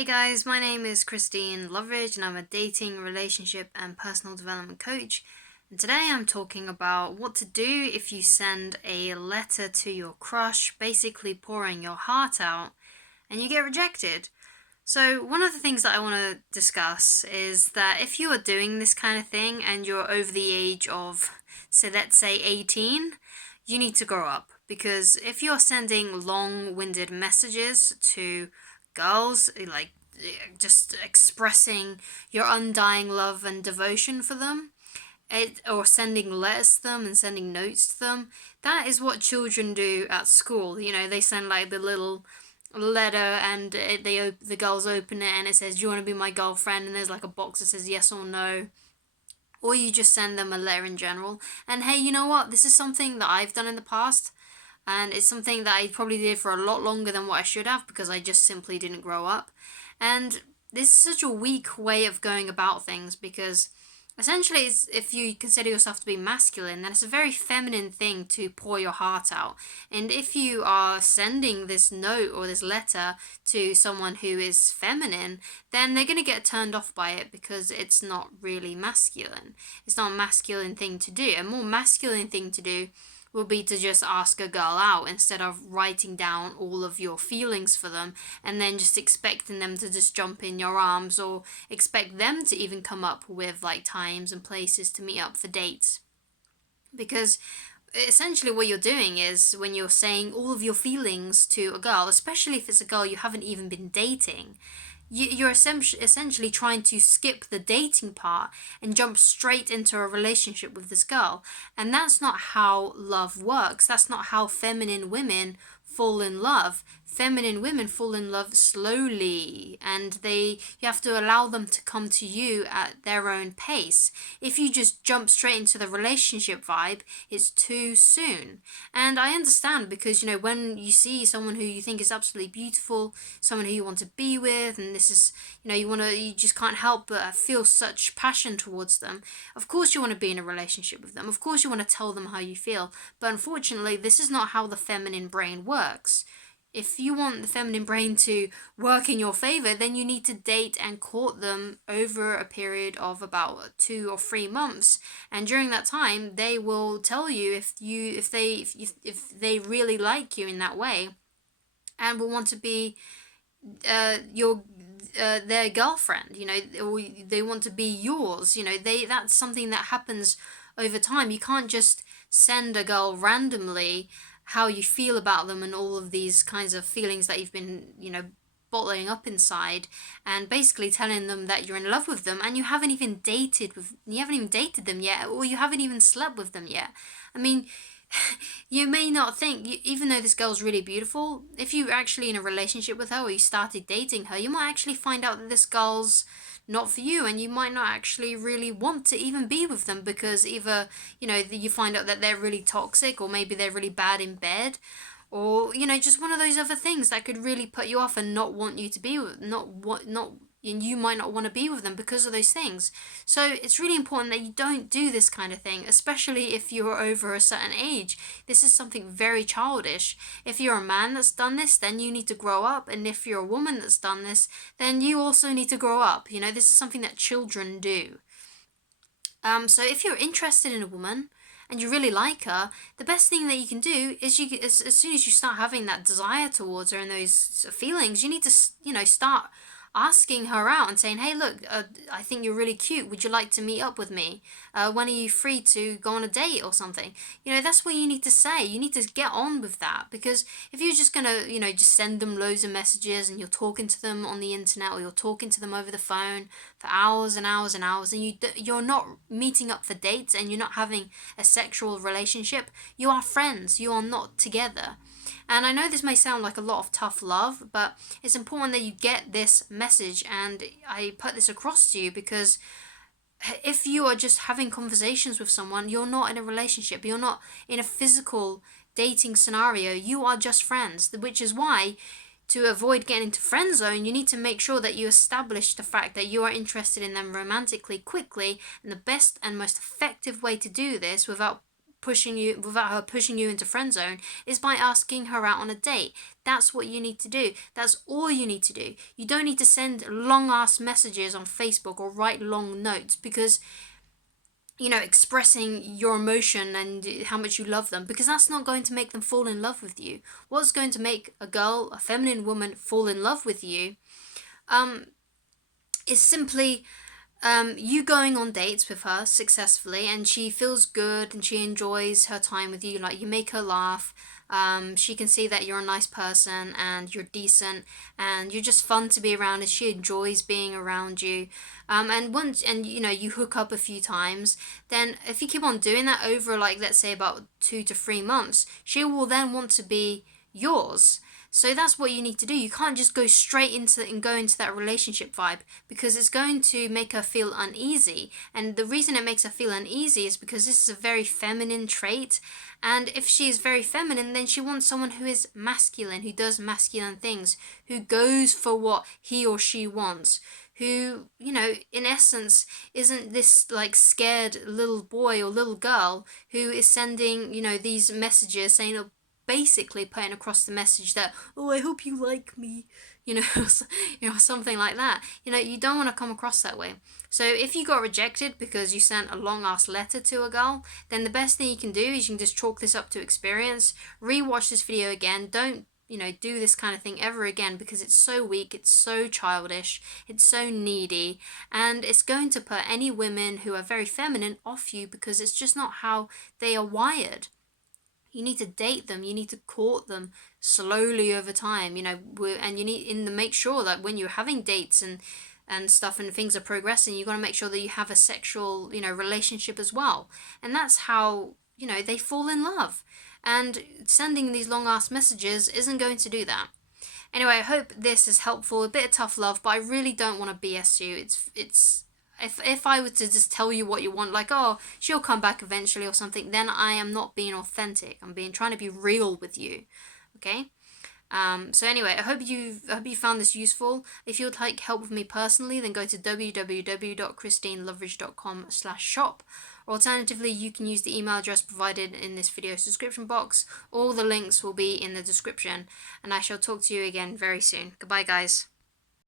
Hey guys, my name is Christine Loveridge and I'm a dating, relationship, and personal development coach. And today I'm talking about what to do if you send a letter to your crush, basically pouring your heart out, and you get rejected. So, one of the things that I want to discuss is that if you are doing this kind of thing and you're over the age of, let's say 18, you need to grow up. Because if you're sending long winded messages to girls, like just expressing your undying love and devotion for them, or sending letters to them and sending notes to them, that is what children do at school. They send like the little letter and the girls open it and it says, "Do you want to be my girlfriend?" And there's like a box that says yes or no. Or you just send them a letter in general. And hey, you know what? This is something that I've done in the past. And it's something that I probably did for a lot longer than what I should have because I just simply didn't grow up. And this is such a weak way of going about things because essentially, if you consider yourself to be masculine, then it's a very feminine thing to pour your heart out. And if you are sending this note or this letter to someone who is feminine, then they're going to get turned off by it because it's not really masculine. It's not a masculine thing to do. A more masculine thing to do will be to just ask a girl out instead of writing down all of your feelings for them and then just expecting them to just jump in your arms or expect them to even come up with like times and places to meet up for dates. Because essentially what you're doing is when you're saying all of your feelings to a girl, especially if it's a girl you haven't even been dating, you're essentially trying to skip the dating part and jump straight into a relationship with this girl. And that's not how love works. That's not how feminine women fall in love. Feminine women fall in love slowly, and you have to allow them to come to you at their own pace. If you just jump straight into the relationship vibe, it's too soon. And I understand because when you see someone who you think is absolutely beautiful, someone who you want to be with, and this is you just can't help but feel such passion towards them. Of course you want to be in a relationship with them. Of course you want to tell them how you feel. But unfortunately, this is not how the feminine brain works. If you want the feminine brain to work in your favor, then you need to date and court them over a period of about 2 or 3 months. And during that time, they will tell you if they really like you in that way, and will want to be your their girlfriend. Or they want to be yours. That's something that happens over time. You can't just send a girl randomly how you feel about them and all of these kinds of feelings that you've been, bottling up inside, and basically telling them that you're in love with them and you haven't even dated them yet, or you haven't even slept with them yet. I mean, you may not think, even though this girl's really beautiful, if you're actually in a relationship with her or you started dating her, you might actually find out that this girl's not for you, and you might not actually really want to even be with them because either you find out that they're really toxic, or maybe they're really bad in bed, or just one of those other things that could really put you off and not want you to be with, not and you might not want to be with them because of those things. So it's really important that you don't do this kind of thing, especially if you're over a certain age. This is something very childish. If you're a man that's done this, then you need to grow up, and if you're a woman that's done this, then you also need to grow up. This is something that children do. So if you're interested in a woman and you really like her, the best thing that you can do is as soon as you start having that desire towards her and those feelings, you need to start asking her out and saying, "Hey, look, I think you're really cute. Would you like to meet up with me? When are you free to go on a date or something?" That's what you need to say. You need to get on with that, because if you're just gonna, just send them loads of messages and you're talking to them on the internet or you're talking to them over the phone for hours and hours and hours, and you're not meeting up for dates and you're not having a sexual relationship, you are friends. You are not together. And I know this may sound like a lot of tough love, but it's important that you get this message and I put this across to you, because if you are just having conversations with someone, you're not in a relationship, you're not in a physical dating scenario, you are just friends, which is why, to avoid getting into friend zone, you need to make sure that you establish the fact that you are interested in them romantically quickly, and the best and most effective way to do this without her pushing you into friend zone, is by asking her out on a date. That's what you need to do. That's all you need to do. You don't need to send long ass messages on Facebook or write long notes, because expressing your emotion and how much you love them, because that's not going to make them fall in love with you. What's going to make a feminine woman, fall in love with you is simply you going on dates with her successfully, and she feels good and she enjoys her time with you. Like, you make her laugh. She can see that you're a nice person and you're decent and you're just fun to be around, and she enjoys being around you. And once you hook up a few times, then if you keep on doing that over, like, let's say about 2 to 3 months, she will then want to be yours. So that's what you need to do. You can't just go straight into and go into that relationship vibe, because it's going to make her feel uneasy. And the reason it makes her feel uneasy is because this is a very feminine trait. And if she is very feminine, then she wants someone who is masculine, who does masculine things, who goes for what he or she wants, who, in essence, isn't this like scared little boy or little girl who is sending, these messages saying, basically putting across the message that, oh, I hope you like me, something like that. You don't want to come across that way. So if you got rejected because you sent a long ass letter to a girl, then the best thing you can do is you can just chalk this up to experience. Rewatch this video again. Don't do this kind of thing ever again, because it's so weak, it's so childish, it's so needy, and it's going to put any women who are very feminine off you, because it's just not how they are wired. You need to date them, you need to court them slowly over time, and you need to make sure that when you're having dates and stuff and things are progressing, you got to make sure that you have a sexual, relationship as well. And that's how, they fall in love. And sending these long ass messages isn't going to do that. Anyway, I hope this is helpful. A bit of tough love, but I really don't want to BS you. It's if I were to just tell you what you want, like, oh, she'll come back eventually or something, then I am not being authentic. I'm trying to be real with you. Okay? So anyway, I hope you found this useful. If you would like help with me personally, then go to www.christineloveridge.com/shop. Or alternatively, you can use the email address provided in this video's description box. All the links will be in the description. And I shall talk to you again very soon. Goodbye, guys.